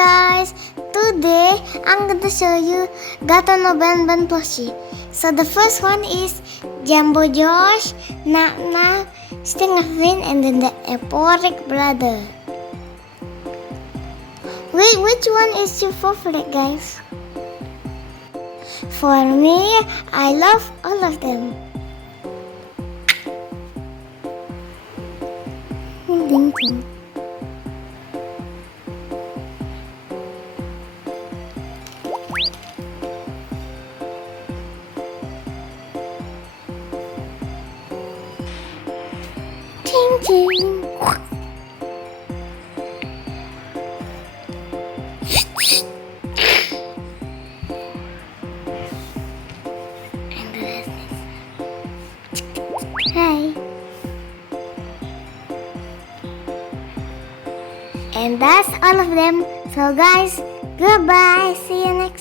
guys, today I'm going to show you Garten Of BanBan plushie. So the first one is Jumbo Josh, NabNab, Flynn, and then the Euphoric brother. Which one is your favorite, guys? For me, I love all of them. Ding, ding. Ching, ching. Hi. And that's all of them. So guys, goodbye. See you next